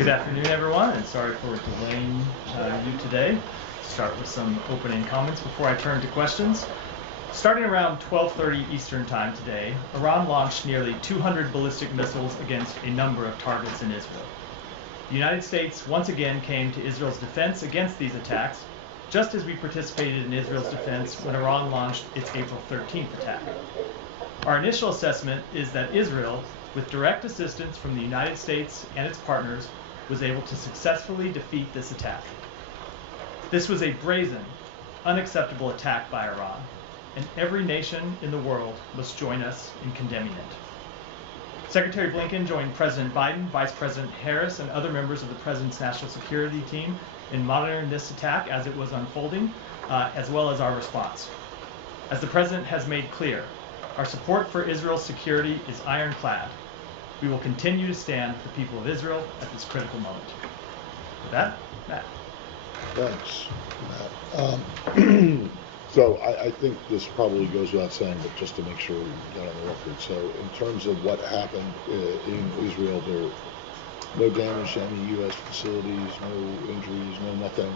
Good afternoon, everyone, and sorry for delaying you today. Start with some opening comments before I turn to questions. Starting around 12:30 Eastern Time today, Iran launched nearly 200 ballistic missiles against a number of targets in Israel. The United States once again came to Israel's defense against these attacks, just as we participated in Israel's defense when Iran launched its April 13th attack. Our initial assessment is that Israel, with direct assistance from the United States and its partners, was able to successfully defeat this attack. This was a brazen, unacceptable attack by Iran, and every nation in the world must join us in condemning it. Secretary Blinken joined President Biden, Vice President Harris, and other members of the President's National Security Team in monitoring this attack as it was unfolding, as well as our response. As the President has made clear, our support for Israel's security is ironclad. We will continue to stand with the people of Israel at this critical moment. With that, Matt. Thanks, Matt. So I think this probably goes without saying, but just to make sure we get on the record. So in terms of what happened in Israel, there no damage to any U.S. facilities, no injuries, no nothing.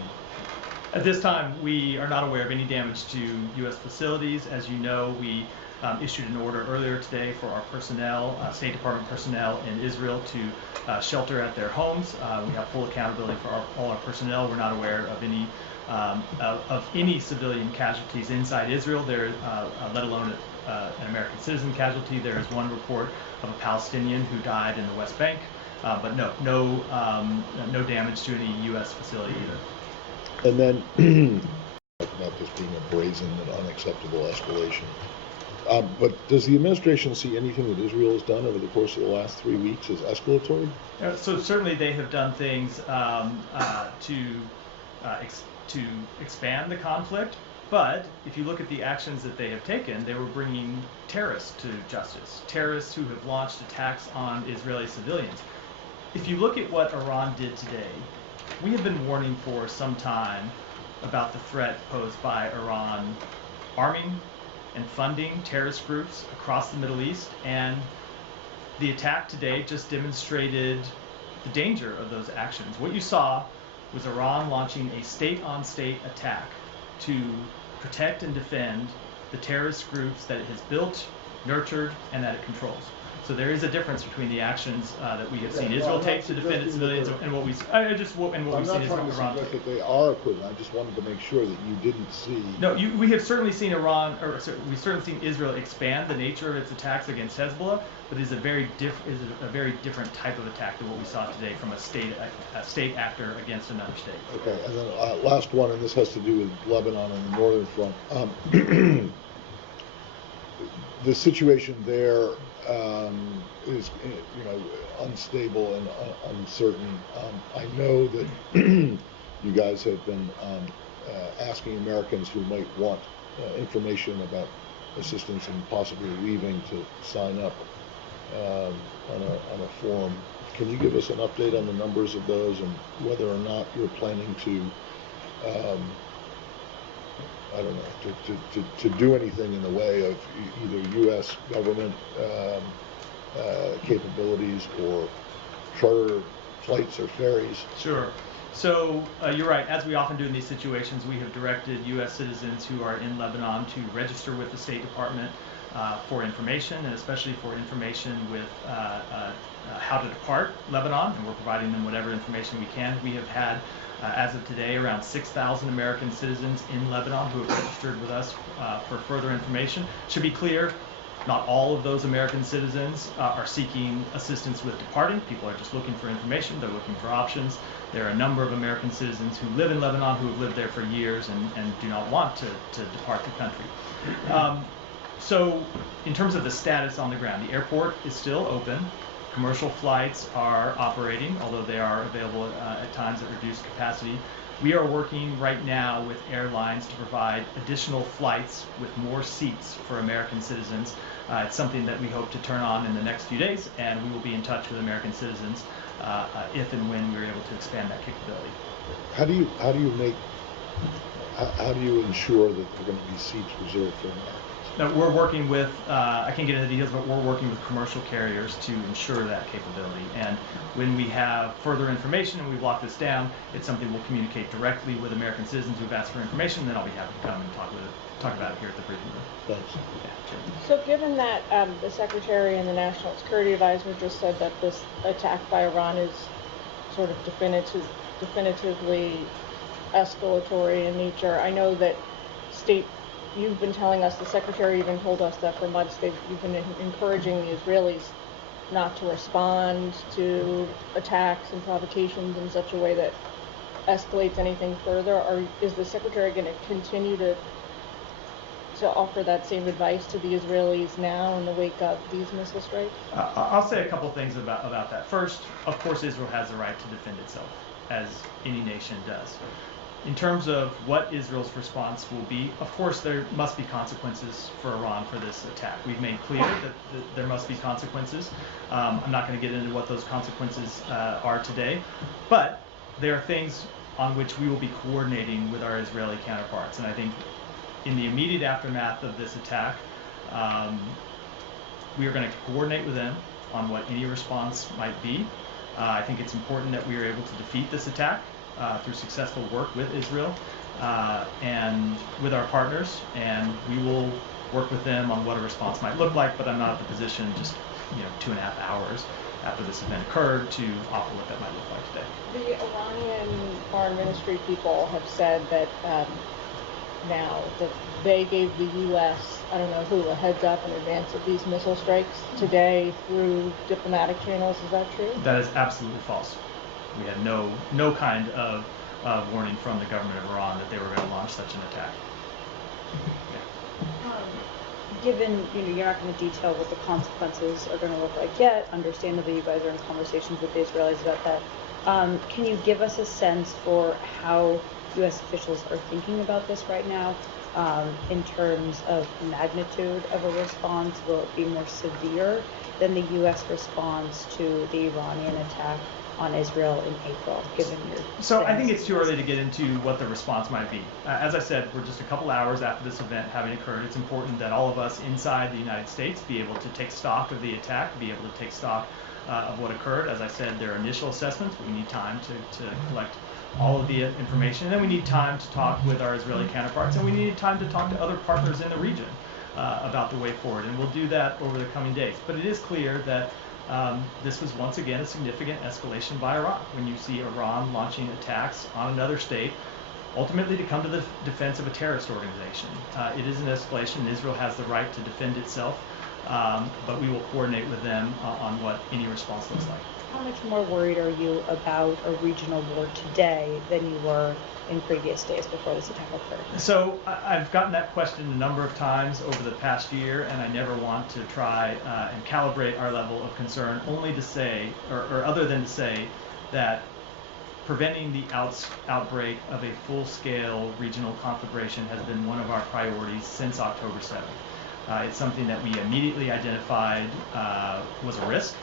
At this time, we are not aware of any damage to U.S. facilities. As you know, we issued an order earlier today for our personnel, State Department personnel in Israel to shelter at their homes. We have full accountability for all our personnel. We're not aware of any civilian casualties inside Israel, there, let alone an American citizen casualty. There is one report of a Palestinian who died in the West Bank, but no damage to any U.S. facility either. And then about this being a brazen and unacceptable escalation. But does the administration see anything that Israel has done over the course of the last 3 weeks as escalatory? So certainly they have done things to expand the conflict, but if you look at the actions that they have taken, they were bringing terrorists to justice, terrorists who have launched attacks on Israeli civilians. If you look at what Iran did today, we have been warning for some time about the threat posed by Iran arming and funding terrorist groups across the Middle East, and the attack today just demonstrated the danger of those actions. What you saw was Iran launching a state-on-state attack to protect and defend the terrorist groups that it has built, nurtured, and that it controls. So there is a difference between the actions that we have seen Israel take to defend its civilians and what we've seen Iran. I'm not trying to suggest that they are equivalent. I just wanted to make sure that you didn't see. No, we have certainly seen we've certainly seen Israel expand the nature of its attacks against Hezbollah, but it is a very different type of attack than what we saw today from a state actor against another state. Okay, and then last one, and this has to do with Lebanon and the northern front. The situation there is, unstable and uncertain. I know that you guys have been asking Americans who might want information about assistance and possibly leaving to sign up on a form. Can you give us an update on the numbers of those and whether or not you're planning to I don't know, to do anything in the way of either U.S. government capabilities or charter flights or ferries? Sure. So you're right. As we often do in these situations, we have directed U.S. citizens who are in Lebanon to register with the State Department for information, and especially for information with how to depart Lebanon, and we're providing them whatever information we can. We have had as of today, around 6,000 American citizens in Lebanon who have registered with us for further information. Should be clear, not all of those American citizens are seeking assistance with departing. People are just looking for information. They're looking for options. There are a number of American citizens who live in Lebanon who have lived there for years and do not want to depart the country. So in terms of the status on the ground, the airport is still open. Commercial flights are operating, although they are available at times at reduced capacity. We are working right now with airlines to provide additional flights with more seats for American citizens. It's something that we hope to turn on in the next few days, and we will be in touch with American citizens if and when we're able to expand that capability. How do you ensure that there are going to be seats reserved for Americans? Now we're working with, I can't get into the details, but we're working with commercial carriers to ensure that capability. And when we have further information and we've locked this down, it's something we'll communicate directly with American citizens who've asked for information, and then I'll be happy to come and talk about it here at the briefing room. Thanks. Yeah, So given that the Secretary and the National Security Advisor just said that this attack by Iran is sort of definitively escalatory in nature, I know that you've been telling us, the Secretary even told us that for months you've been encouraging the Israelis not to respond to attacks and provocations in such a way that escalates anything further. Or is the Secretary going to continue to offer that same advice to the Israelis now in the wake of these missile strikes? I'll say a couple things about that. First, of course, Israel has the right to defend itself, as any nation does. In terms of what Israel's response will be, of course, there must be consequences for Iran for this attack. We've made clear that there must be consequences. I'm not going to get into what those consequences are today, but there are things on which we will be coordinating with our Israeli counterparts. And I think in the immediate aftermath of this attack, we are going to coordinate with them on what any response might be. I think it's important that we are able to defeat this attack through successful work with Israel and with our partners, and we will work with them on what a response might look like, but I'm not at the position just 2.5 hours after this event occurred to offer what that might look like today. The Iranian Foreign Ministry people have said that now that they gave the U.S., I don't know who, a heads up in advance of these missile strikes today through diplomatic channels. Is that true? That is absolutely false. We had no kind of warning from the government of Iran that they were going to launch such an attack. Yeah. Given you're not going to detail what the consequences are going to look like yet, understandably you guys are in conversations with the Israelis about that. Can you give us a sense for how U.S. officials are thinking about this right now in terms of magnitude of a response? Will it be more severe than the U.S. response to the Iranian attack on Israel in April, given your So I think it's too early to get into what the response might be. As I said, we're just a couple hours after this event having occurred. It's important that all of us inside the United States be able to take stock of the attack, be able to take stock of what occurred. As I said, there are initial assessments, but we need time to collect all of the information, and then we need time to talk with our Israeli counterparts, and we need time to talk to other partners in the region about the way forward, and we'll do that over the coming days. But it is clear that this was once again a significant escalation by Iran. When you see Iran launching attacks on another state, ultimately to come to the defense of a terrorist organization. It is an escalation, and Israel has the right to defend itself, but we will coordinate with them on what any response looks like. How much more worried are you about a regional war today than you were in previous days before this attack occurred? So I've gotten that question a number of times over the past year, and I never want to try and calibrate our level of concern, only to say, or other than to say, that preventing the outbreak of a full-scale regional conflagration has been one of our priorities since October 7th. It's something that we immediately identified was a risk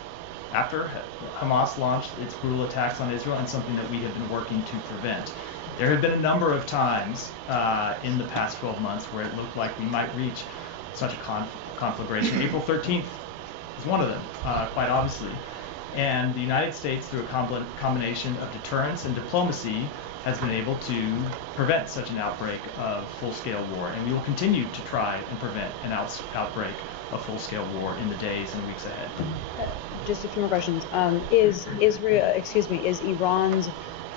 after Hamas launched its brutal attacks on Israel, and something that we have been working to prevent. There have been a number of times in the past 12 months where it looked like we might reach such a conflagration. April 13th is one of them, quite obviously. And the United States, through a combination of deterrence and diplomacy, has been able to prevent such an outbreak of full-scale war. And we will continue to try and prevent an outbreak of full-scale war in the days and weeks ahead. Just a few more questions. Is Iran's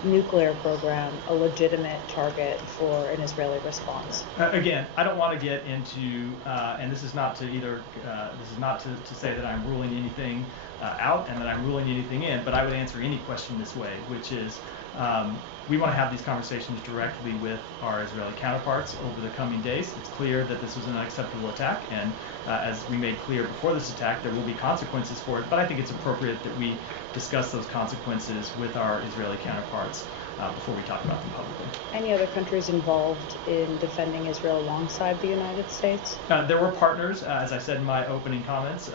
nuclear program a legitimate target for an Israeli response? Again, I don't want to get into, and this is not to to say that I'm ruling anything out and that I'm ruling anything in, but I would answer any question this way, which is we want to have these conversations directly with our Israeli counterparts over the coming days. It's clear that this was an unacceptable attack, and as we made clear before this attack, there will be consequences for it, but I think it's appropriate that we discuss those consequences with our Israeli counterparts before we talk about them publicly. Any other countries involved in defending Israel alongside the United States? There were partners, as I said in my opening comments,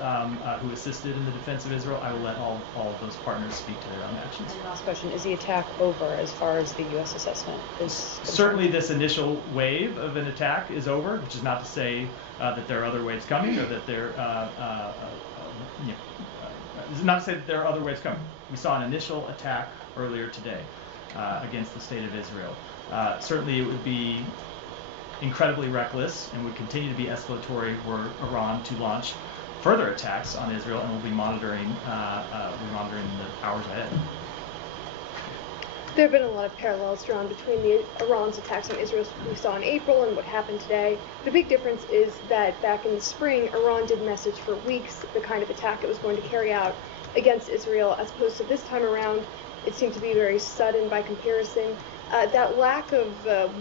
who assisted in the defense of Israel. I will let all of those partners speak to their own actions. And last question, is the attack over as far as the U.S. assessment is concerned? Certainly this initial wave of an attack is over, which is not to say that there are other waves coming, or that not to say that there are other waves coming. We saw an initial attack earlier today against the state of Israel. Certainly it would be incredibly reckless and would continue to be escalatory were Iran to launch further attacks on Israel, and we'll be monitoring the hours ahead. There have been a lot of parallels drawn between Iran's attacks on Israel we saw in April and what happened today. The big difference is that back in the spring, Iran did message for weeks the kind of attack it was going to carry out against Israel, as opposed to this time around, it seemed to be very sudden by comparison. That lack of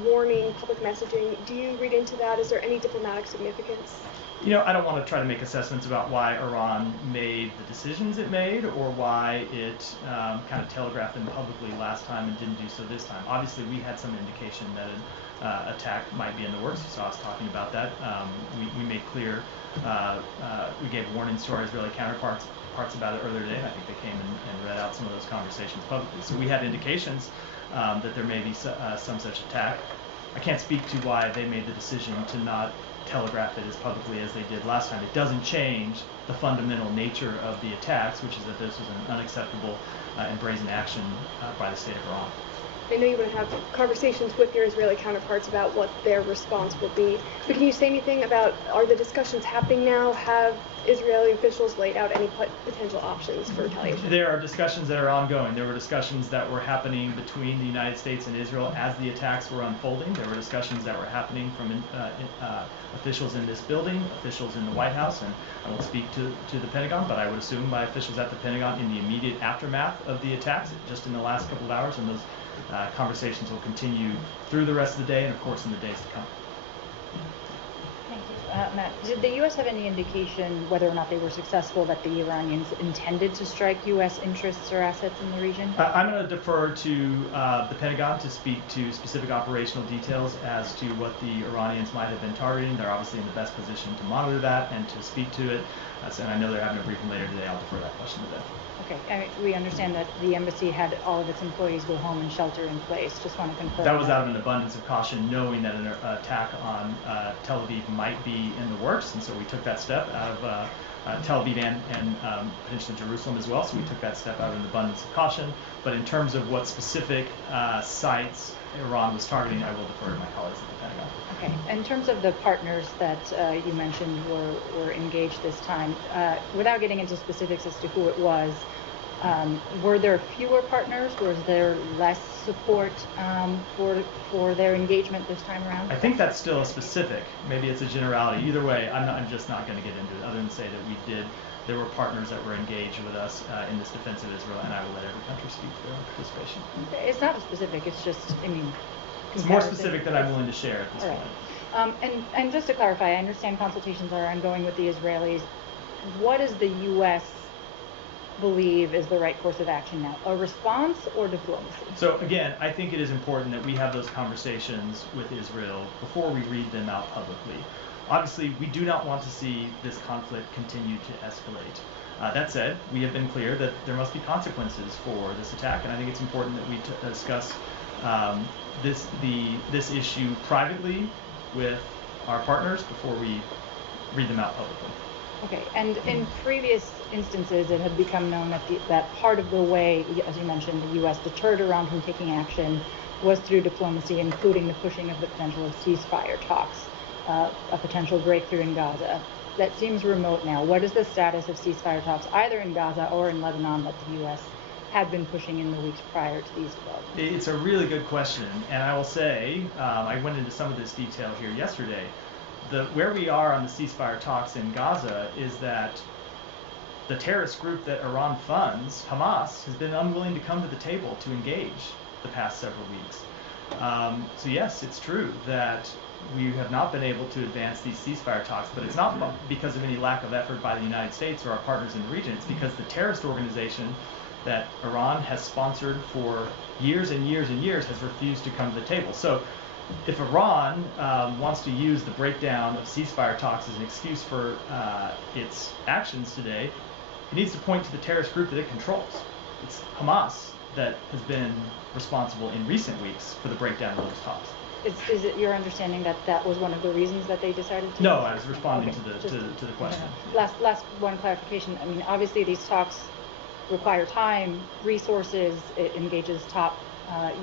warning, public messaging, do you read into that? Is there any diplomatic significance? You know, I don't want to try to make assessments about why Iran made the decisions it made, or why it kind of telegraphed them publicly last time and didn't do so this time. Obviously, we had some indication that an attack might be in the works. You saw us talking about that. We made clear, we gave warnings to our Israeli counterparts about it earlier today, and I think they came and read out some of those conversations publicly. So we had indications that there may be some such attack. I can't speak to why they made the decision to not telegraph it as publicly as they did last time. It doesn't change the fundamental nature of the attacks, which is that this was an unacceptable and brazen action by the state of Iran. I know you want to have conversations with your Israeli counterparts about what their response will be, but can you say anything about, are the discussions happening now? Have Israeli officials laid out any potential options for retaliation? There are discussions that are ongoing. There were discussions that were happening between the United States and Israel as the attacks were unfolding. There were discussions that were happening from officials in this building, officials in the White House, and I won't speak to the Pentagon, but I would assume by officials at the Pentagon in the immediate aftermath of the attacks, just in the last couple of hours, and those conversations will continue through the rest of the day and, of course, in the days to come. Thank you. Matt, did the U.S. have any indication whether or not they were successful that the Iranians intended to strike U.S. interests or assets in the region? I'm going to defer to the Pentagon to speak to specific operational details as to what the Iranians might have been targeting. They're obviously in the best position to monitor that and to speak to it. And I know they're having a briefing later today. I'll defer that question to them. Okay, I mean, we understand that the embassy had all of its employees go home and shelter in place. Just want to confirm. That was out of an abundance of caution, knowing that an attack on Tel Aviv might be in the works, and so we took that step out of Tel Aviv and potentially Jerusalem as well. So we took that step out of an abundance of caution. But in terms of what specific sites Iran was targeting, I will defer to my colleagues at the Pentagon. Okay. In terms of the partners that you mentioned were engaged this time, without getting into specifics as to who it was, were there fewer partners? Was there less support for their engagement this time around? I think that's still a specific. Maybe it's a generality. Either way, I'm just not going to get into it, other than say that there were partners that were engaged with us in this defense of Israel, and I will let every country speak to their own participation. It's not a specific. It's just, I mean, it's more specific than I'm willing to share at this point. And just to clarify, I understand consultations are ongoing with the Israelis. What does the U.S. believe is the right course of action now? A response or diplomacy? So again, I think it is important that we have those conversations with Israel before we read them out publicly. Obviously, we do not want to see this conflict continue to escalate. That said, we have been clear that there must be consequences for this attack, and I think it's important that we discuss this issue privately with our partners before we read them out publicly. Okay, and in previous instances, it had become known that part of the way, as you mentioned, the U.S. deterred Iran from taking action was through diplomacy, including the pushing of the potential of ceasefire talks, a potential breakthrough in Gaza. That seems remote now. What is the status of ceasefire talks, either in Gaza or in Lebanon, that the U.S. had been pushing in the weeks prior to these developments? It's a really good question, and I will say, I went into some of this detail here yesterday. Where we are on the ceasefire talks in Gaza is that the terrorist group that Iran funds, Hamas, has been unwilling to come to the table to engage the past several weeks. So yes, it's true that we have not been able to advance these ceasefire talks, but it's not because of any lack of effort by the United States or our partners in the region. It's because the terrorist organization that Iran has sponsored for years and years and years has refused to come to the table. So if Iran wants to use the breakdown of ceasefire talks as an excuse for its actions today, it needs to point to the terrorist group that it controls. It's Hamas that has been responsible in recent weeks for the breakdown of those talks. Is it your understanding that that was one of the reasons that they decided to? No, I was responding Okay, to the question. Last one clarification. I mean, obviously these talks require time, resources. It engages top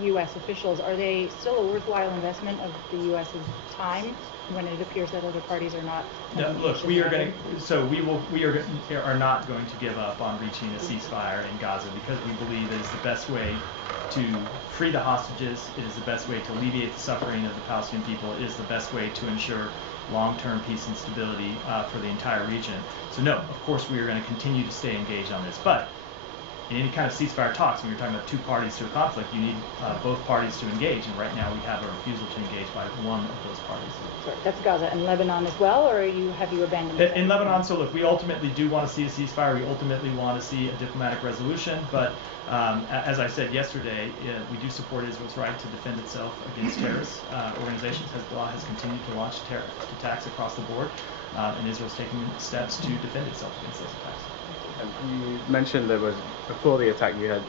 U.S. officials. Are they still a worthwhile investment of the U.S.'s time when it appears that other parties are not? No, look, we are not going to give up on reaching a ceasefire in Gaza because we believe it is the best way to free the hostages. It is the best way to alleviate the suffering of the Palestinian people. It is the best way to ensure long-term peace and stability for the entire region. So no, of course we are going to continue to stay engaged on this, but in any kind of ceasefire talks, when you're talking about two parties to a conflict, you need both parties to engage, and right now we have a refusal to engage by one of those parties. Sorry, that's Gaza and Lebanon as well, or have you abandoned it? In Lebanon, so look, we ultimately do want to see a ceasefire. We ultimately want to see a diplomatic resolution, but as I said yesterday, we do support Israel's right to defend itself against terrorist organizations. Hezbollah has continued to launch terrorist attacks across the board, and Israel's taking steps to defend itself against those attacks. You mentioned there was, before the attack, you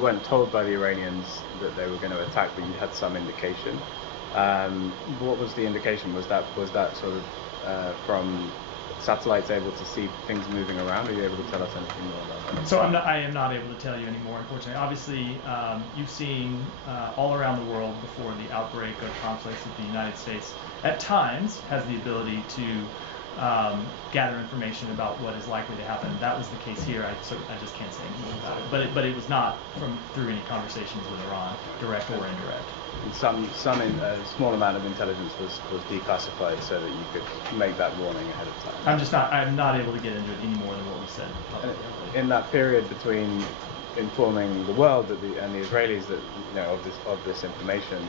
weren't told by the Iranians that they were going to attack, but you had some indication. What was the indication? Was that sort of from satellites able to see things moving around? Are you able to tell us anything more about that? So I am not able to tell you anymore, unfortunately. Obviously, you've seen all around the world before the outbreak of conflicts that the United States at times has the ability to gather information about what is likely to happen. That was the case here. I just can't say anything about it. But it was not through any conversations with Iran, direct or indirect. And a small amount of intelligence was declassified so that you could make that warning ahead of time. I'm not able to get into it any more than what we said publicly. In that period between informing the world and the Israelis that of this information,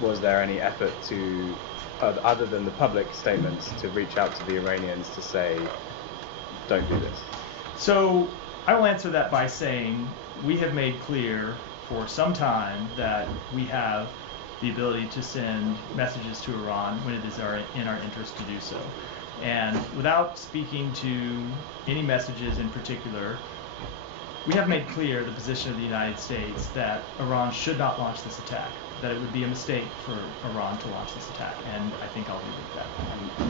was there any effort to, other than the public statements, to reach out to the Iranians to say, don't do this? So I will answer that by saying we have made clear for some time that we have the ability to send messages to Iran when it is in our interest to do so. And without speaking to any messages in particular, we have made clear the position of the United States that Iran should not launch this attack, that it would be a mistake for Iran to launch this attack, and I think I'll leave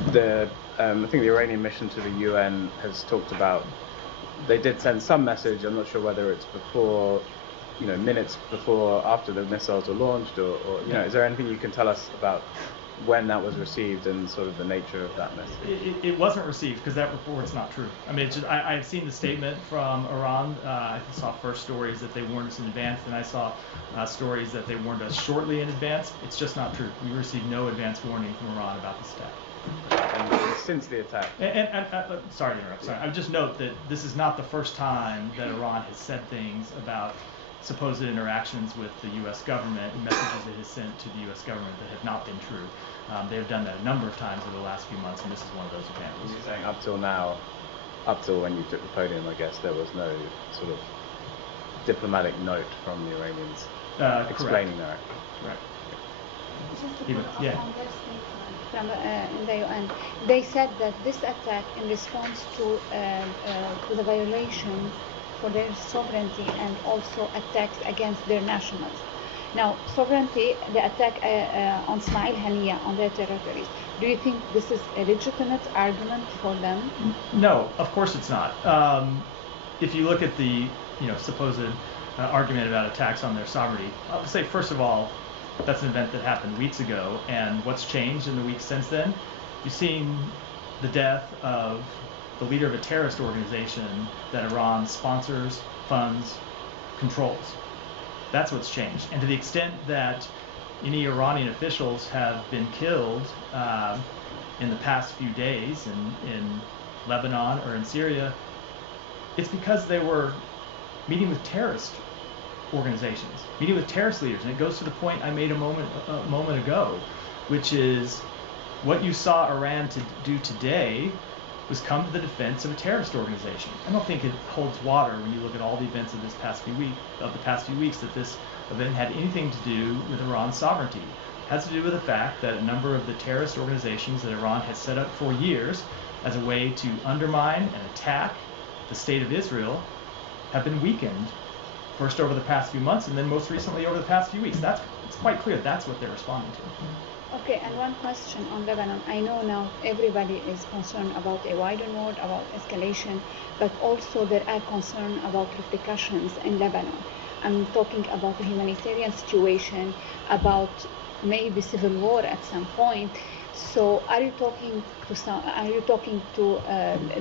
it at that. I think the Iranian mission to the UN has talked about, they did send some message, I'm not sure whether it's before, minutes before, after the missiles were launched, or is there anything you can tell us about when that was received and sort of the nature of that message? It wasn't received because that report's not true. I mean, I've seen the statement from Iran. I saw first stories that they warned us in advance, and I saw stories that they warned us shortly in advance. It's just not true. We received no advance warning from Iran about this attack. And since the attack? Sorry to interrupt. Sorry. I would just note that this is not the first time that Iran has said things about supposed interactions with the U.S. government and messages it has sent to the U.S. government that have not been true. They have done that a number of times over the last few months, and this is one of those examples. You're saying up till now, up till when you took the podium, I guess, there was no sort of diplomatic note from the Iranians explaining their action. Correct. Yeah. From the UN, they said that this attack in response to the violation for their sovereignty and also attacks against their nationals. Now, sovereignty, the attack on Ismail Haniya on their territories. Do you think this is a legitimate argument for them? No, of course it's not. If you look at the supposed argument about attacks on their sovereignty, I would say first of all, that's an event that happened weeks ago, and what's changed in the weeks since then? You've seen the death of the leader of a terrorist organization that Iran sponsors, funds, controls. That's what's changed. And to the extent that any Iranian officials have been killed in the past few days in Lebanon or in Syria, it's because they were meeting with terrorist organizations, meeting with terrorist leaders. And it goes to the point I made a moment ago, which is what you saw Iran to do today was come to the defense of a terrorist organization. I don't think it holds water when you look at all the events of the past few weeks that this event had anything to do with Iran's sovereignty. It has to do with the fact that a number of the terrorist organizations that Iran has set up for years as a way to undermine and attack the state of Israel have been weakened, first over the past few months and then most recently over the past few weeks. It's quite clear that's what they're responding to. Okay, and one question on Lebanon. I know now everybody is concerned about a wider war, about escalation, but also there are concerns about repercussions in Lebanon. I'm talking about the humanitarian situation, about maybe civil war at some point. So are you talking to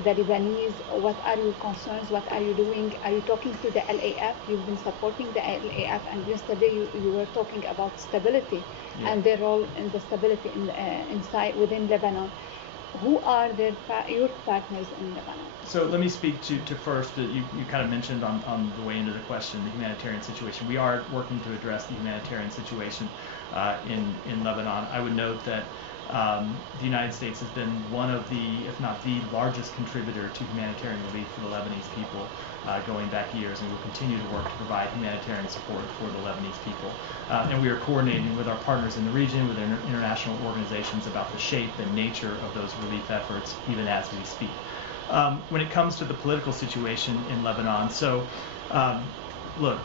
the Lebanese? What are your concerns? What are you doing? Are you talking to the LAF? You've been supporting the LAF, and yesterday you were talking about stability and their role in the stability inside within Lebanon. Who are your partners in Lebanon? So let me speak to first, you kind of mentioned on the way into the question, the humanitarian situation. We are working to address the humanitarian situation in Lebanon. I would note that the United States has been one of the, if not the largest contributor to humanitarian relief for the Lebanese people going back years, and we'll continue to work to provide humanitarian support for the Lebanese people. And we are coordinating with our partners in the region, with international organizations about the shape and nature of those relief efforts, even as we speak. When it comes to the political situation in Lebanon, so look,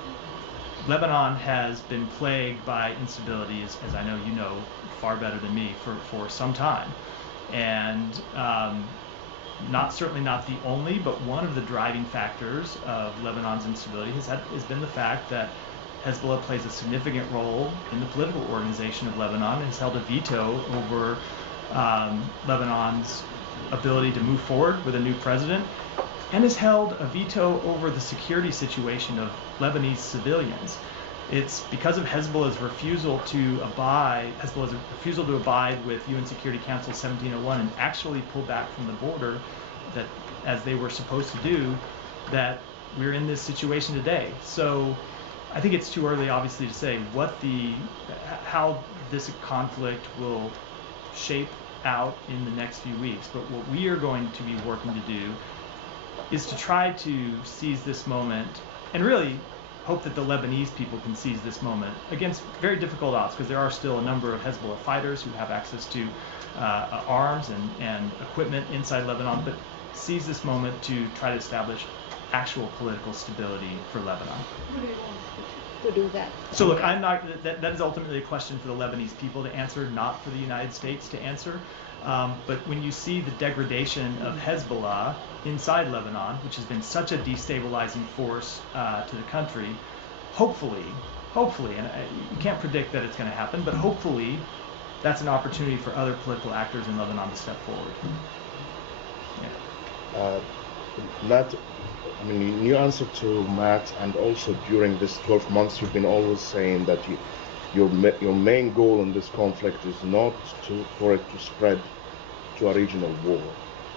Lebanon has been plagued by instability, as I know you know far better than me, for some time. And certainly not the only, but one of the driving factors of Lebanon's instability has been the fact that Hezbollah plays a significant role in the political organization of Lebanon and has held a veto over Lebanon's ability to move forward with a new president, and has held a veto over the security situation of Lebanese civilians. It's because of Hezbollah's refusal to abide with UN Security Council 1701 and actually pull back from the border, that as they were supposed to do, that we're in this situation today. So I think it's too early, obviously, to say how this conflict will shape out in the next few weeks. But what we are going to be working to do is to try to seize this moment and really hope that the Lebanese people can seize this moment against very difficult odds, because there are still a number of Hezbollah fighters who have access to arms and equipment inside Lebanon, but seize this moment to try to establish actual political stability for Lebanon. To do that. So look, I'm not. That is ultimately a question for the Lebanese people to answer, not for the United States to answer. But when you see the degradation of Hezbollah inside Lebanon, which has been such a destabilizing force to the country, hopefully, and you can't predict that it's going to happen, but hopefully that's an opportunity for other political actors in Lebanon to step forward. Matt, I mean, in your answer to Matt, and also during this 12 months, you've been always saying that your main goal in this conflict is not for it to spread to a regional war.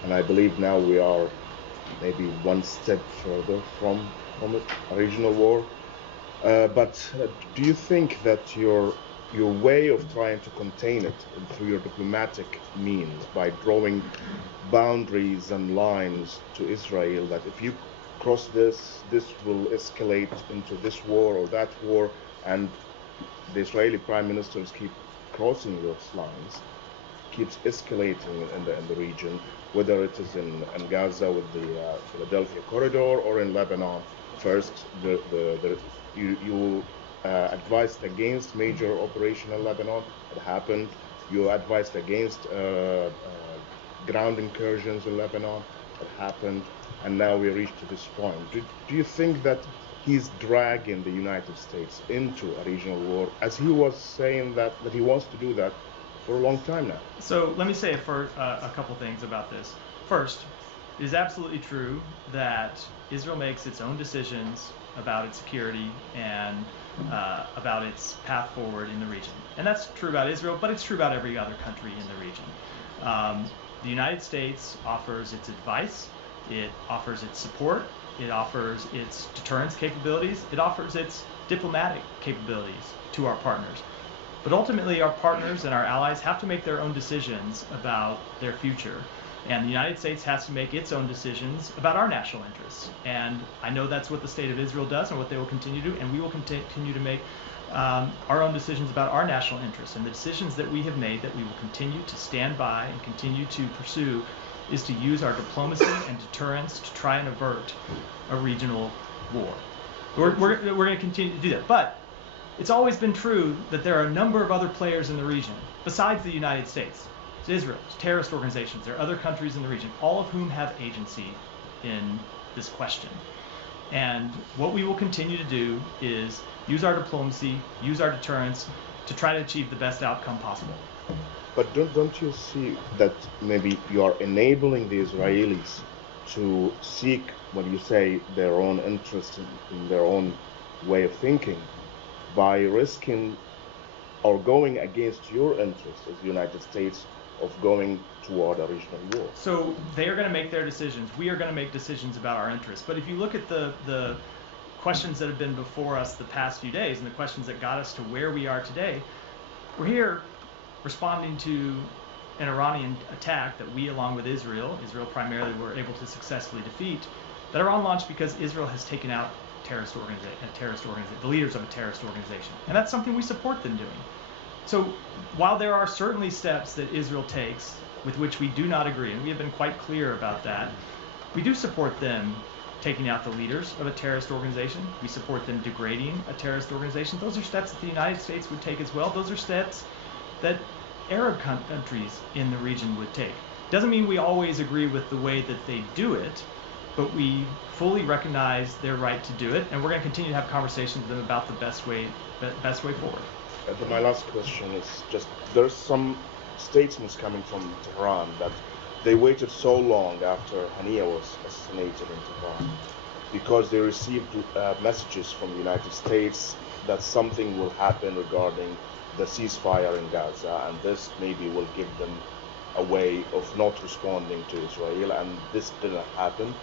And I believe now we are maybe one step further from it, a regional war. But do you think that your way of trying to contain it through your diplomatic means, by drawing boundaries and lines to Israel, that if you cross this will escalate into this war or that war, and the Israeli prime ministers keep crossing those lines, keeps escalating in the region, whether it is in Gaza with the Philadelphia corridor or in Lebanon? First, you advised against major operation in Lebanon. It happened. You advised against ground incursions in Lebanon. It happened. And now we reached to this point. Do you think that he's dragging the United States into a regional war, as he was saying that he wants to do that for a long time now? So let me say a couple things about this. First, it is absolutely true that Israel makes its own decisions about its security and about its path forward in the region. And that's true about Israel, but it's true about every other country in the region. The United States offers its advice, it offers its support, it offers its deterrence capabilities, it offers its diplomatic capabilities to our partners. But ultimately, our partners and our allies have to make their own decisions about their future. And the United States has to make its own decisions about our national interests. And I know that's what the State of Israel does and what they will continue to do. And we will continue to make our own decisions about our national interests. And the decisions that we have made that we will continue to stand by and continue to pursue is to use our diplomacy and deterrence to try and avert a regional war. We're going to continue to do that. But it's always been true that there are a number of other players in the region besides the United States. It's Israel, it's terrorist organizations, there are other countries in the region, all of whom have agency in this question. And what we will continue to do is use our diplomacy, use our deterrence to try to achieve the best outcome possible. But don't you see that maybe you are enabling the Israelis to seek, when you say, their own interest in their own way of thinking, by risking or going against your interests as the United States of going toward a regional war? So they are going to make their decisions. We are going to make decisions about our interests. But if you look at the questions that have been before us the past few days and the questions that got us to where we are today, we're here responding to an Iranian attack that we, along with Israel primarily, were able to successfully defeat, that Iran launched because Israel has taken out the leaders of a terrorist organization. And that's something we support them doing. So while there are certainly steps that Israel takes with which we do not agree, and we have been quite clear about that, we do support them taking out the leaders of a terrorist organization. We support them degrading a terrorist organization. Those are steps that the United States would take as well. Those are steps that Arab countries in the region would take. Doesn't mean we always agree with the way that they do it, but we fully recognize their right to do it, and we're going to continue to have conversations with them about the best way forward. My last question is just, there's some statements coming from Tehran that they waited so long after Hania was assassinated in Tehran because they received messages from the United States that something will happen regarding the ceasefire in Gaza, and this maybe will give them a way of not responding to Israel, and this didn't happen.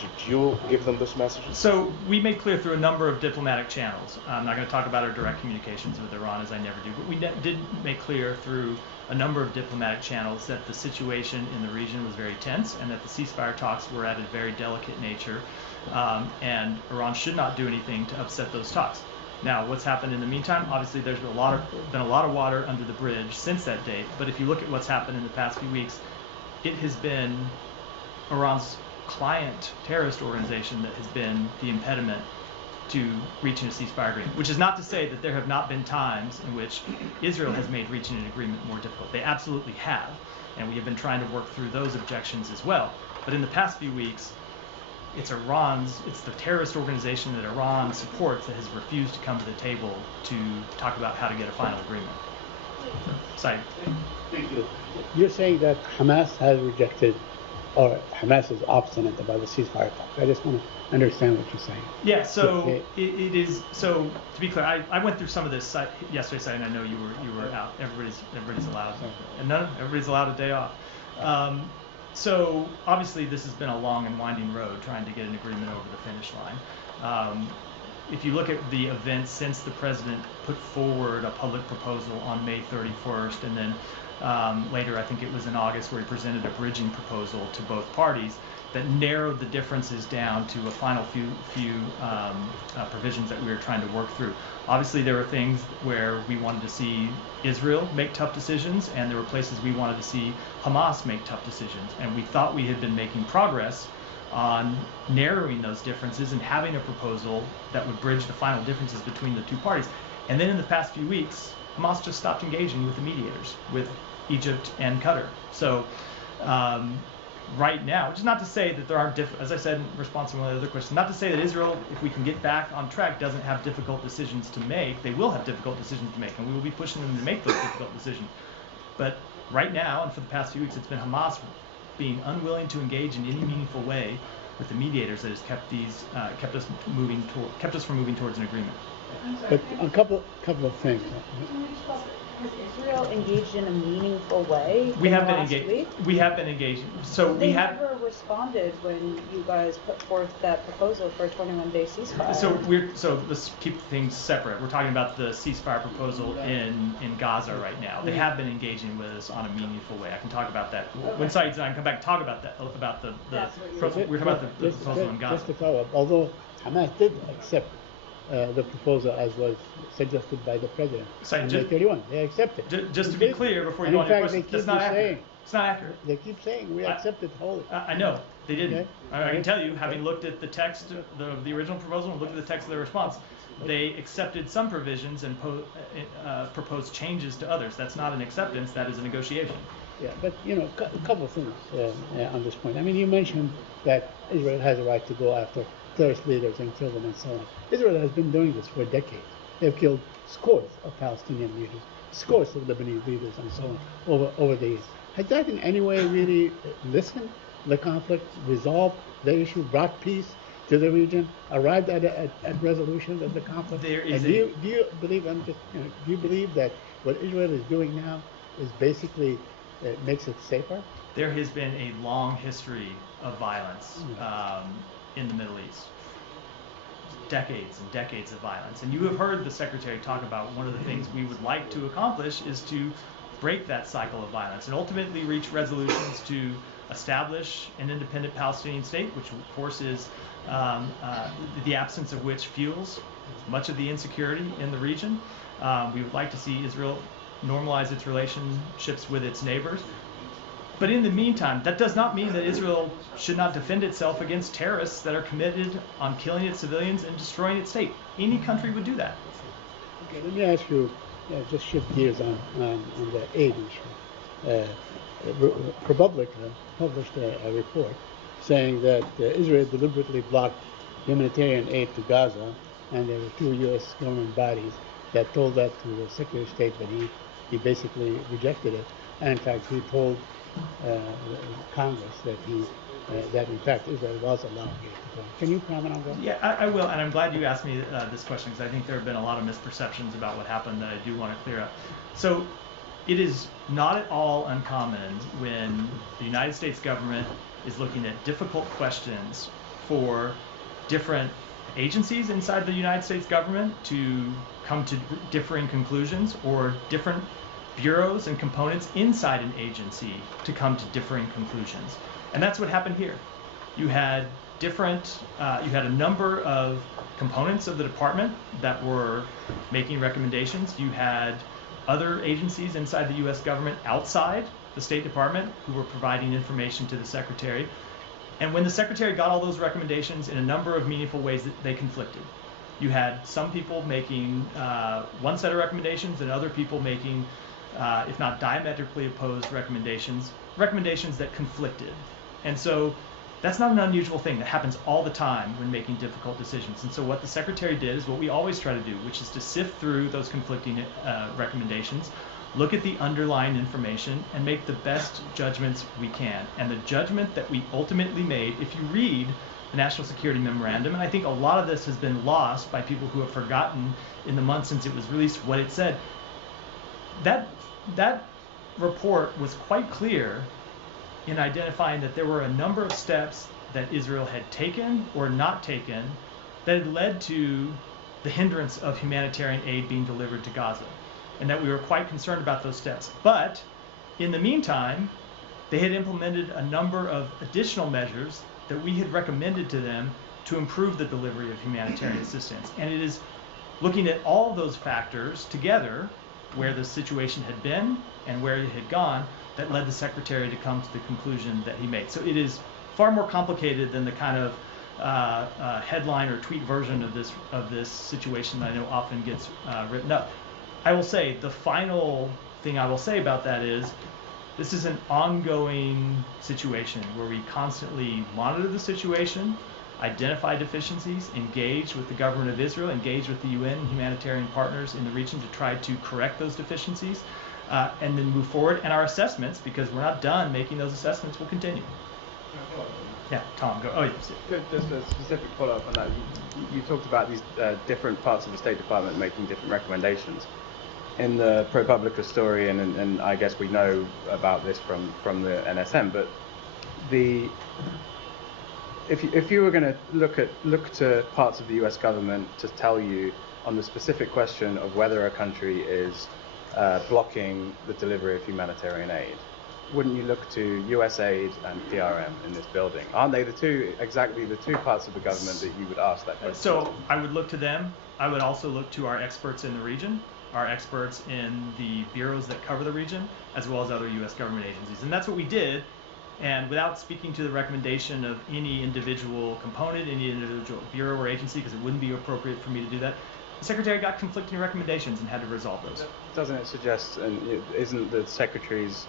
Did you give them this message? So we made clear through a number of diplomatic channels. I'm not going to talk about our direct communications with Iran, as I never do, but we did make clear through a number of diplomatic channels that the situation in the region was very tense and that the ceasefire talks were at a very delicate nature, and Iran should not do anything to upset those talks. Now, what's happened in the meantime? Obviously, there's been a lot of water under the bridge since that date. But if you look at what's happened in the past few weeks, it has been Iran's client terrorist organization that has been the impediment to reaching a ceasefire agreement. Which is not to say that there have not been times in which Israel has made reaching an agreement more difficult. They absolutely have, and we have been trying to work through those objections as well. But in the past few weeks, it's the terrorist organization that Iran supports that has refused to come to the table to talk about how to get a final agreement. So, Saeed. Thank you. You're saying that Hamas has rejected, or Hamas is obstinate about the ceasefire talks. I just want to understand what you're saying. Yeah, so it is, so to be clear, I went through some of this yesterday, Saeed, and I know you were out. Everybody's allowed, and everybody's allowed a day off. So obviously this has been a long and winding road trying to get an agreement over the finish line. If you look at the events since the president put forward a public proposal on May 31st, and then later, I think it was in August, where he presented a bridging proposal to both parties that narrowed the differences down to a final few provisions that we were trying to work through. Obviously, there were things where we wanted to see Israel make tough decisions, and there were places we wanted to see Hamas make tough decisions. And we thought we had been making progress on narrowing those differences and having a proposal that would bridge the final differences between the two parties. And then in the past few weeks, Hamas just stopped engaging with the mediators, with Egypt and Qatar. So right now, which is not to say that there aren't, as I said in response to one of the other questions, not to say that Israel, if we can get back on track, doesn't have difficult decisions to make. They will have difficult decisions to make, and we will be pushing them to make those difficult decisions. But right now, and for the past few weeks, it's been Hamas being unwilling to engage in any meaningful way with the mediators that has kept us from moving towards an agreement. But a couple of things. Has Israel engaged in a meaningful way? We in have the been last engaged. week? We have been engaged. So They we have. never responded when you guys put forth that proposal for a 21-day ceasefire. So let's keep things separate. We're talking about the ceasefire proposal in Gaza right now. They have been engaging with us on a meaningful way. I can talk about that when Saeed's and I come back and talk about that about the we're talking about the proposal in Gaza. Just to follow up, although Hamas did accept the proposal as was suggested by the president Sorry, on May 31, they accepted. Just to be clear, before you And go in on your fact, question, they that's keep not accurate. saying, It's not accurate. they keep saying we accepted wholly. I know they didn't. Okay. I can tell you, having looked at the text, the original proposal, and looked at the text of their response, they accepted some provisions and proposed changes to others. That's not an acceptance. That is a negotiation. Yeah, but a couple of things on this point. I mean, you mentioned that Israel has a right to go after terrorist leaders and kill them and so on. Israel has been doing this for decades. They've killed scores of Palestinian leaders, scores of Lebanese leaders, and so on over the years. Has that in any way really listened the conflict, resolved the issue, brought peace to the region, arrived at a resolution of the conflict? There is do you believe? Do you believe that what Israel is doing now is basically makes it safer? There has been a long history of violence in the Middle East. Decades and decades of violence. And you have heard the Secretary talk about one of the things we would like to accomplish is to break that cycle of violence and ultimately reach resolutions to establish an independent Palestinian state, which of course is the absence of which fuels much of the insecurity in the region. We would like to see Israel normalize its relationships with its neighbors. But in the meantime, that does not mean that Israel should not defend itself against terrorists that are committed on killing its civilians and destroying its state. Any country would do that. Okay, let me ask you, just shift gears on the aid issue. ProPublica published a report saying that Israel deliberately blocked humanitarian aid to Gaza, and there were 2 U.S. government bodies that told that to the Secretary of State, but he basically rejected it. And in fact, he told Congress that in fact Israel was allowing aid to go. Can you comment on that? Yeah, I will, and I'm glad you asked me this question because I think there have been a lot of misperceptions about what happened that I do want to clear up. So it is not at all uncommon when the United States government is looking at difficult questions for different agencies inside the United States government to come to differing conclusions, or different bureaus and components inside an agency to come to differing conclusions. And that's what happened here. You had a number of components of the department that were making recommendations. You had other agencies inside the U.S. government outside the State Department who were providing information to the Secretary. And when the Secretary got all those recommendations in a number of meaningful ways, they conflicted. You had some people making one set of recommendations and other people making, if not diametrically opposed recommendations that conflicted. And so that's not an unusual thing. That happens all the time when making difficult decisions. And so what the Secretary did is what we always try to do, which is to sift through those conflicting recommendations, look at the underlying information, and make the best judgments we can. And the judgment that we ultimately made, if you read the National Security Memorandum, and I think a lot of this has been lost by people who have forgotten in the months since it was released what it said, that report was quite clear in identifying that there were a number of steps that Israel had taken or not taken that had led to the hindrance of humanitarian aid being delivered to Gaza, and that we were quite concerned about those steps. But in the meantime, they had implemented a number of additional measures that we had recommended to them to improve the delivery of humanitarian assistance. And it is looking at all those factors together, where the situation had been and where it had gone, that led the Secretary to come to the conclusion that he made. So it is far more complicated than the kind of headline or tweet version of this situation that I know often gets written up. I will say the final thing I will say about that is this is an ongoing situation where we constantly monitor the situation, identify deficiencies, engage with the government of Israel, engage with the UN and humanitarian partners in the region to try to correct those deficiencies, and then move forward. And our assessments, because we're not done making those assessments, will continue. Yeah, Tom, go. Oh, yes. Just a specific follow-up on that. You talked about these different parts of the State Department making different recommendations. in the ProPublica story, and I guess we know about this from the NSM, but if you were going to look to parts of the U.S. government to tell you on the specific question of whether a country is blocking the delivery of humanitarian aid, wouldn't you look to USAID and PRM in this building? Aren't they exactly the two parts of the government that you would ask that question? So I would look to them. I would also look to our experts in the region, our experts in the bureaus that cover the region, as well as other U.S. government agencies. And that's what we did. And without speaking to the recommendation of any individual component, any individual bureau or agency, because it wouldn't be appropriate for me to do that, the Secretary got conflicting recommendations and had to resolve those. Doesn't it suggest, and isn't the Secretary's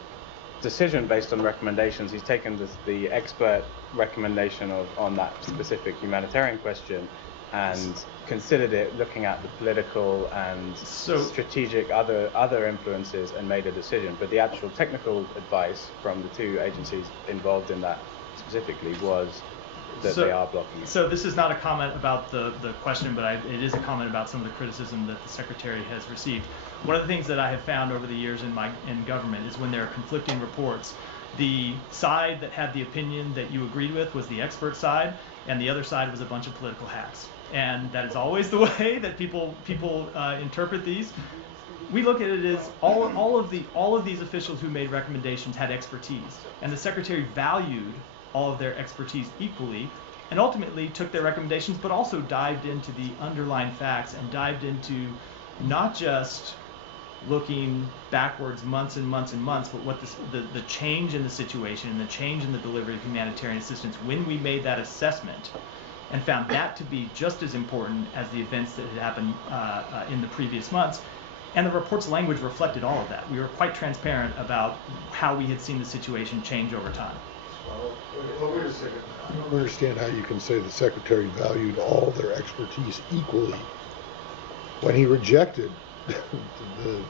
decision based on recommendations? He's taken the expert recommendation on that specific humanitarian question and considered it looking at the political and strategic other influences and made a decision. But the actual technical advice from the two agencies involved in that specifically was that they are blocking it. So this is not a comment about the question, but it is a comment about some of the criticism that the Secretary has received. One of the things that I have found over the years in government is when there are conflicting reports, the side that had the opinion that you agreed with was the expert side, and the other side was a bunch of political hacks. And that is always the way that people interpret these. We look at it as all of these officials who made recommendations had expertise, and the Secretary valued all of their expertise equally, and ultimately took their recommendations, but also dived into the underlying facts and dived into not just looking backwards months and months and months, but what the change in the situation and the change in the delivery of humanitarian assistance when we made that assessment, and found that to be just as important as the events that had happened in the previous months. And the report's language reflected all of that. We were quite transparent about how we had seen the situation change over time. Well, wait a second. I don't understand how you can say the Secretary valued all their expertise equally when he rejected the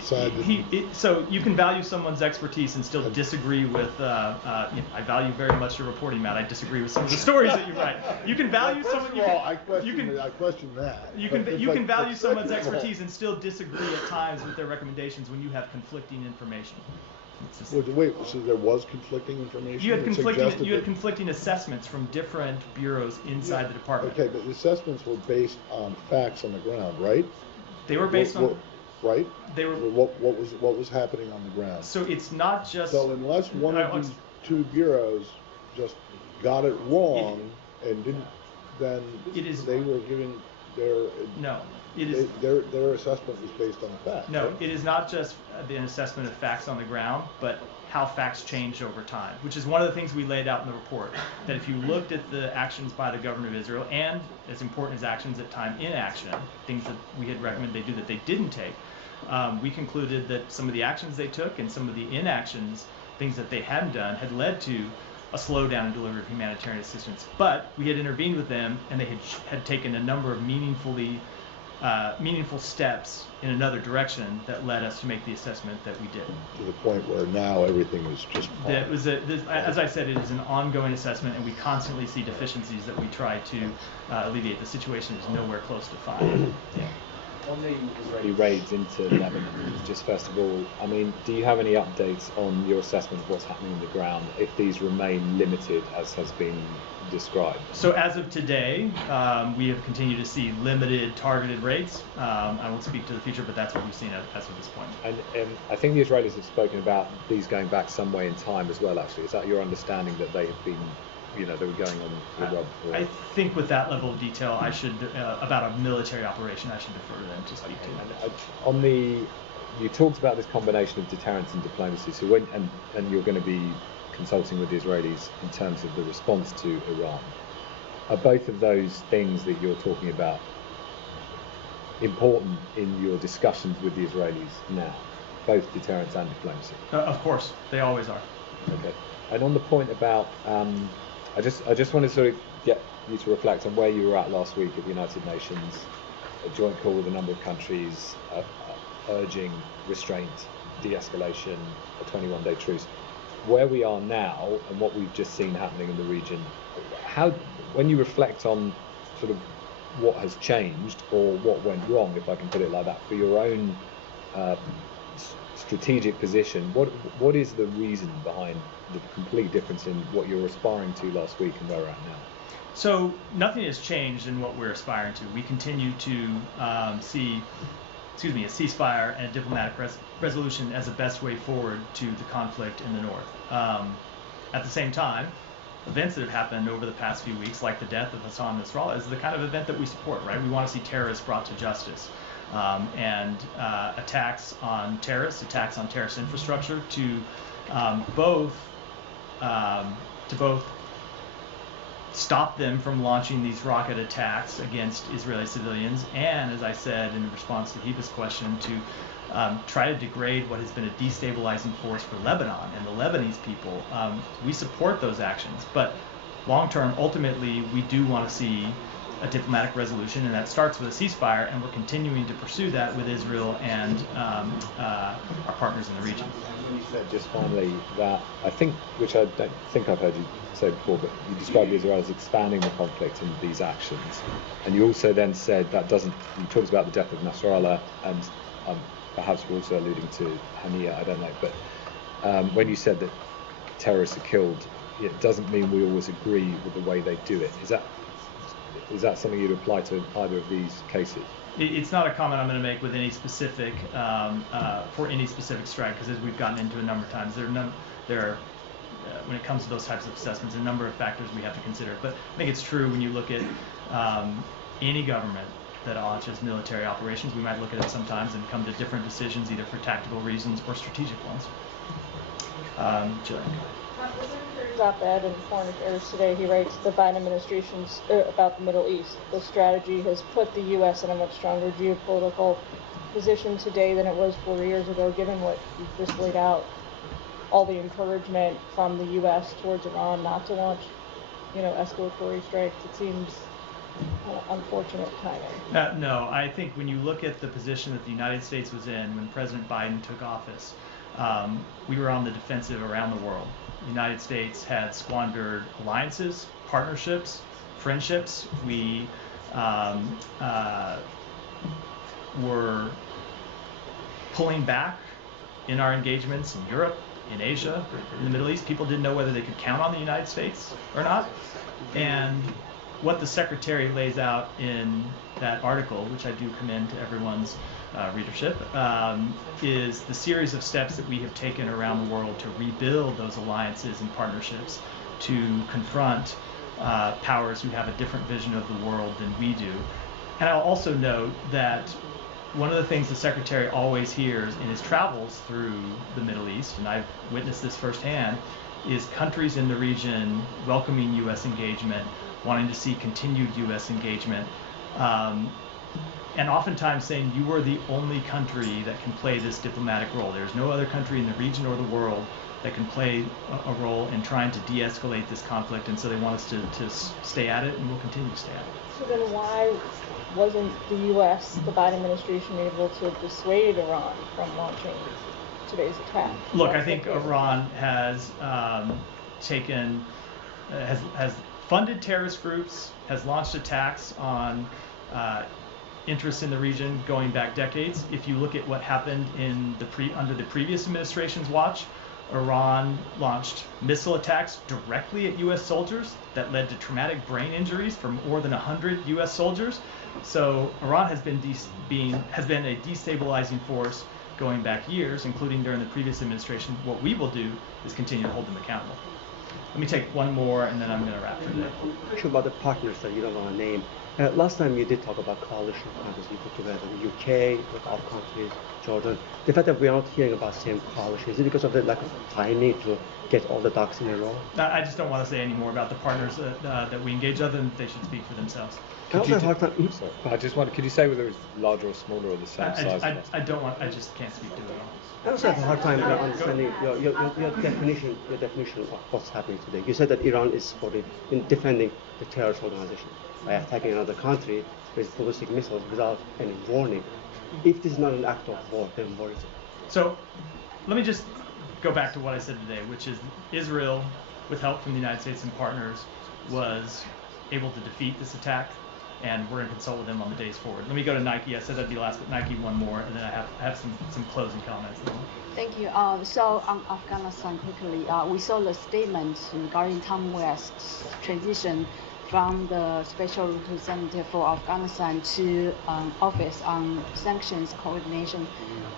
side that... So you can value someone's expertise and still disagree with, I value very much your reporting, Matt. I disagree with some of the stories that you write. You can value someone... I question that. You can value someone's expertise and still disagree at times with their recommendations when you have conflicting information. Wait, so there was conflicting information? You had conflicting assessments from different bureaus inside the department. Okay, but the assessments were based on facts on the ground, right? They were based on... Right? They were... What was happening on the ground? So it's not just... So unless one of these two bureaus just got it wrong and didn't, then they were giving their... No. It is, their assessment was based on facts. No, right? It is not just an assessment of facts on the ground, but how facts changed over time, which is one of the things we laid out in the report, that if you looked at the actions by the government of Israel, and as important as actions at time inaction, things that we had recommended they do that they didn't take, we concluded that some of the actions they took and some of the inactions, things that they hadn't done, had led to a slowdown in delivery of humanitarian assistance. But we had intervened with them, and they had taken a number of meaningful steps in another direction that led us to make the assessment that we did. To the point where now everything is just fine. As I said, it is an ongoing assessment, and we constantly see deficiencies that we try to alleviate. The situation is nowhere close to fine. Yeah. On the Israeli raids into Lebanon, just first of all, I mean, do you have any updates on your assessment of what's happening on the ground, if these remain limited as has been described? So as of today, we have continued to see limited targeted raids. I won't speak to the future, but that's what we've seen as of this point. And I think the Israelis have spoken about these going back some way in time as well, actually. Is that your understanding that they have been, they were going on the rub? I think with that level of detail, I should, about a military operation, I should defer to them to speak to. You talked about this combination of deterrence and diplomacy, so and you're going to be consulting with the Israelis in terms of the response to Iran. Are both of those things that you're talking about important in your discussions with the Israelis now? Both deterrence and diplomacy? Of course, they always are. Okay. And on the point about, I just want to sort of get you to reflect on where you were at last week at the United Nations, a joint call with a number of countries urging restraint, de-escalation, a 21-day truce. Where we are now and what we've just seen happening in the region, when you reflect on sort of what has changed or what went wrong, if I can put it like that, for your own strategic position. What is the reason behind the complete difference in what you were aspiring to last week and where we're at now? So nothing has changed in what we're aspiring to. We continue to see, a ceasefire and a diplomatic resolution as the best way forward to the conflict in the north. At the same time, events that have happened over the past few weeks, like the death of Hassan Nasrallah, is the kind of event that we support, right? We want to see terrorists brought to justice. And attacks on terrorists, attacks on terrorist infrastructure, to both stop them from launching these rocket attacks against Israeli civilians, and, as I said in response to Hiba's question, to try to degrade what has been a destabilizing force for Lebanon and the Lebanese people. We support those actions, but long term, ultimately, we do want to see a diplomatic resolution, and that starts with a ceasefire, and we're continuing to pursue that with Israel and our partners in the region. You said just finally that, I think, which I don't think I've heard you say before, but you described Israel as expanding the conflict in these actions, and you also then said that doesn't, you talked about the death of Nasrallah, and perhaps we're also alluding to Hania, I don't know, but when you said that terrorists are killed, it doesn't mean we always agree with the way they do it. Is that something you'd apply to either of these cases? It's not a comment I'm going to make with any specific for any specific strike, because as we've gotten into a number of times, there are when it comes to those types of assessments, a number of factors we have to consider. But I think it's true when you look at any government that launches military operations, we might look at it sometimes and come to different decisions, either for tactical reasons or strategic ones. Jill. The Secretary's op-ed in Foreign Affairs today, he writes the Biden administration's about the Middle East. The strategy has put the U.S. in a much stronger geopolitical position today than it was 4 years ago, given what you've just laid out, all the encouragement from the U.S. towards Iran not to launch, escalatory strikes. It seems unfortunate timing. No, I think when you look at the position that the United States was in when President Biden took office, we were on the defensive around the world. The United States had squandered alliances, partnerships, friendships. We were pulling back in our engagements in Europe, in Asia, in the Middle East. People didn't know whether they could count on the United States or not. And what the Secretary lays out in that article, which I do commend to everyone's readership, is the series of steps that we have taken around the world to rebuild those alliances and partnerships, to confront powers who have a different vision of the world than we do. And I'll also note that one of the things the Secretary always hears in his travels through the Middle East, and I've witnessed this firsthand, is countries in the region welcoming U.S. engagement, wanting to see continued U.S. engagement, and oftentimes saying you are the only country that can play this diplomatic role. There's no other country in the region or the world that can play a role in trying to de-escalate this conflict, and so they want us to stay at it, and we'll continue to stay at it. So then why wasn't the U.S., the Biden administration, able to dissuade Iran from launching today's attack? Look, I think Iran has has funded terrorist groups, has launched attacks on interests in the region going back decades. If you look at what happened in under the previous administration's watch, Iran launched missile attacks directly at U.S. soldiers that led to traumatic brain injuries for more than 100 U.S. soldiers. So Iran has been a destabilizing force going back years, including during the previous administration. What we will do is continue to hold them accountable. Let me take one more, and then I'm going to wrap for today. Question about the partners that you don't want to name. Last time you did talk about coalition of countries you put together, the UK, the Gulf countries, Jordan. The fact that we are not hearing about the same coalition, is it because of the lack of timing to get all the ducks in a row? I just don't want to say any more about the partners that we engage, other than they should speak for themselves. Could you say whether it's larger or smaller or the same size? I just can't speak to it at all. I also have a hard time understanding your definition of what's happening today. You said that Iran is in defending the terrorist organization by attacking another country with ballistic missiles without any warning. If this is not an act of war, then what is it? So let me just go back to what I said today, which is Israel, with help from the United States and partners, was able to defeat this attack. and we're going to consult with them on the days forward. Let me go to Nike. I said that'd be last, but Nike one more, and then I have some closing comments. Thank you. So on Afghanistan quickly, we saw the statement regarding Tom West's transition from the special representative for Afghanistan to office on sanctions coordination.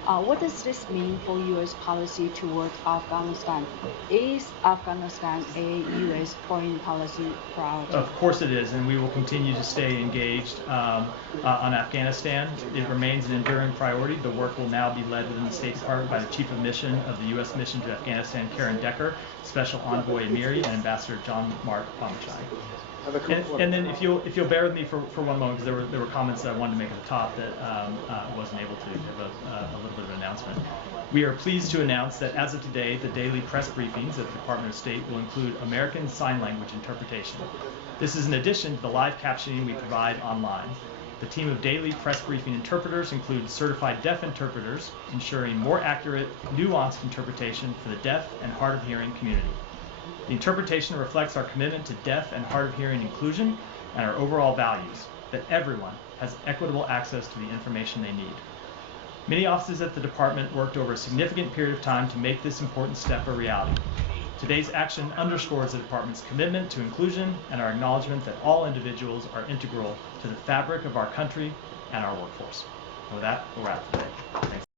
What does this mean for U.S. policy towards Afghanistan? Is Afghanistan a U.S. foreign policy priority? Of course it is, and we will continue to stay engaged on Afghanistan. It remains an enduring priority. The work will now be led within the State Department by the Chief of Mission of the U.S. Mission to Afghanistan, Karen Decker, Special Envoy Amiri, and Ambassador John Mark Pomachai. And then if you'll bear with me for one moment, because there were comments that I wanted to make at the top that I wasn't able to give a little bit of an announcement. We are pleased to announce that as of today, the daily press briefings at the Department of State will include American Sign Language interpretation. This is in addition to the live captioning we provide online. The team of daily press briefing interpreters includes certified deaf interpreters, ensuring more accurate, nuanced interpretation for the deaf and hard of hearing community. The interpretation reflects our commitment to deaf and hard of hearing inclusion and our overall values, that everyone has equitable access to the information they need. Many offices at the department worked over a significant period of time to make this important step a reality. Today's action underscores the department's commitment to inclusion and our acknowledgement that all individuals are integral to the fabric of our country and our workforce. And with that, we'll wrap today. Thanks.